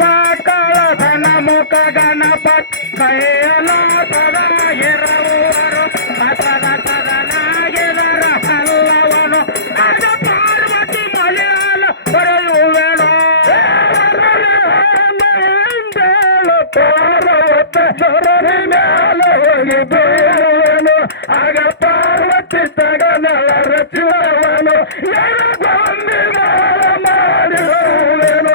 ಮಕ್ಕಳ ಧನ ಮುಖ ಗಣಪತ್ ಕೈಯಲ ಸದಾ ಇರುವರು ಸದನಾಗಿದರ ಹಲ್ಲವನು ಆಗ ಪಾರ್ವತಿ ಮಲಯಾಳ ಬರೆಯುವೆನು ಪಾರ್ವತಿ ಮ್ಯಾಲ ಹೋಗಿ ಬೀಳುವನು ಆಗ ಪಾರ್ವತಿ ತಗನಳ ರಚಿಸುವನು ಎಡಗೊಂದಿನ ಮಾಡಿರುವೆನು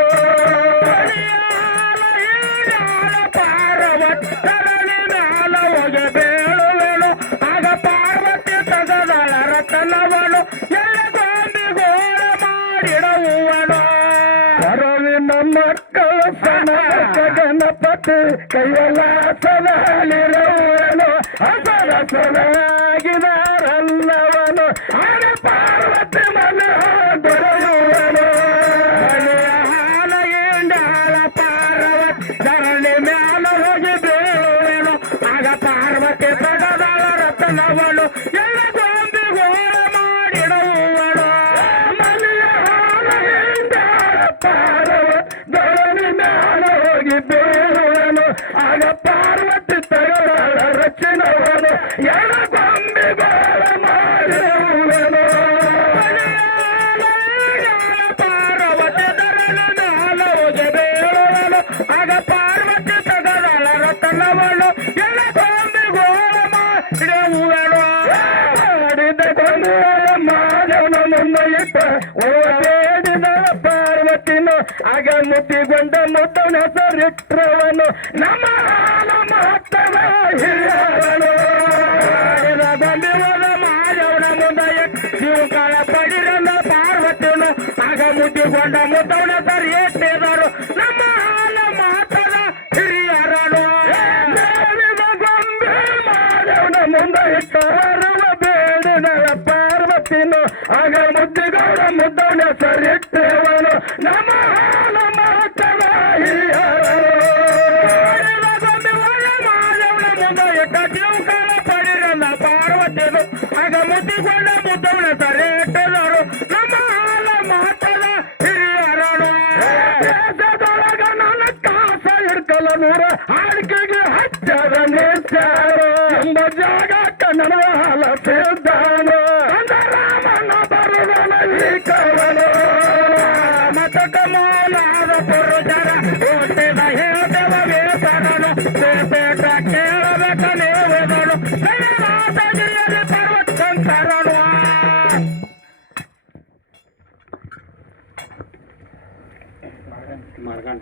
ಪಾರ್ವತಿ ತರಣಿ ಮ್ಯಾಲ ಹೋಗಿ ಬೀಳುವೆನು ಆಗ ಪಾರ್ವತಿ ತಗನಳ ರತನವನು ಎಡಗೊಂದಿಗೋಳ ಮಾಡಿಡುವನು ಅರವಿನ ಮಕ್ಕಳ ಸನಾತ ಗಣಪತಿ ಕೈಯಲ ಸದಲಿರುವನು ಹಸರಸನಾಗಿದಾರಲ್ಲವನು ಆಗ ಪಾರ್ವತಿ ಮನ ದೊರೆಯುವನು ಹಾಲ ಎಂಡಾಳ ಪಾರ್ವತಿ ಧರಣಿ ಮ್ಯಾಲ ಹೋಗಿ ಬೀಳುವೆನು ಆಗ ಪಾರ್ವತಿ ತಗದಾಳ ರತನವನು ಎಳಗೊಂದಿಗೋಳ ಮಾಡಿಡುವನು ಮನೆಯ ಹಾಲ ಎಂಡಾಳ ಪಾರ್ವತಿ ಧರಣಿ ಮ್ಯಾಲ ಹೋಗಿ ಬೀಳುವನು ಆಗ ಪಾರ್ವತಿ ತಗದಾಳ ರಚನವನು ಎಳಗೊಂದಿಗೋಳ ಮಾಡಿರುವನು ಪಾರ್ವತಿ ಧರಣಿ ಮ್ಯಾಲ ಹೋಗಿ ಬೀಳುವನು ಆಗ ಪಾರ್ವತಿ ತಗದಾಳ ರತನವನು ಎಳಗೊಂದಿಗೋಳ ಮಾಡಿರುವನು ಮಾನವನ ಮುಂದೆ ಇಟ್ಟ ಓಡಿದ ಪಾರ್ವತಿನು ಆಗ ಮುತ್ತಿಗೊಂಡ ಮುದ್ದನ ಹೆಸರಿಟ್ಟವನು ನಮ್ಮ ಮಹತ್ತವ ಹಿರಿಯವನು ಬಂದಿವನ ಮಾನವನ ಮುಂದೆ ಶಿವಕಾಲ ಪಡಿರನ ಪಾರ್ವತಿನು ಆಗ ಮುತ್ತಿಗೊಂಡ ಮುದ್ದವನ ಸರಿ ಎಟ್ಟಿದರು ನಮ್ಮ ಮಹತ್ತದ ಹಿರಿಯರನು ಗೊಂಬೆ ಮಾನವನ ಮುಂದೆ ಇಟ್ಟವರವ ಬೇಡಿದಳ ಪಾರ್ವತಿನು ಆಗ ಮುದ್ದಿಗೌಡ ಮುದ್ದವನ ಸರಿಟ್ಟವನು ನಮ್ಮ ಮಹತ್ತವ ಮಾನವನ ಮುಂದೆ ಇಟ್ಟ ಶಿವಕಾಲ ಪಡಿರನ ಪಾರ್ವತಿನು ಆಗ ಮುದ್ದಿಗೊಂಡ ಮುದ್ದವನ ಸರಿಟ್ಟದರು ನಮ್ಮ ಮಹತ್ತದ ಹಿರಿಯರನು ದೇಶದೊಳಗ ನನ್ನ ಕಾಸ ಹಿಡ್ಕಲ ನೂರ ಆಡಿಕೆಗೆ ಹಚ್ಚದ ನಿಲ್ಸಾರು ಎಂಬ ಜಾಗ ಕನ್ನಡ ಹಾಲ ಸಿದ್ದಾನು ರಾಮನ ಬರುವನ ಈ ಕವನು ಮತಕ ಮೌಲಾದ ಪುರುಷರ ಹುಟ್ಟಿದ ಹೇಳ್ತೇವ ವೇತನನು ಪೇಟ ಕೇಳಬೇಕ ನೀವುದನು ಜಯರಾಜಗಿರಿಯಲ್ಲಿ ಪರ್ವತಂಕರನು ಮಾರ್ಗಂಡ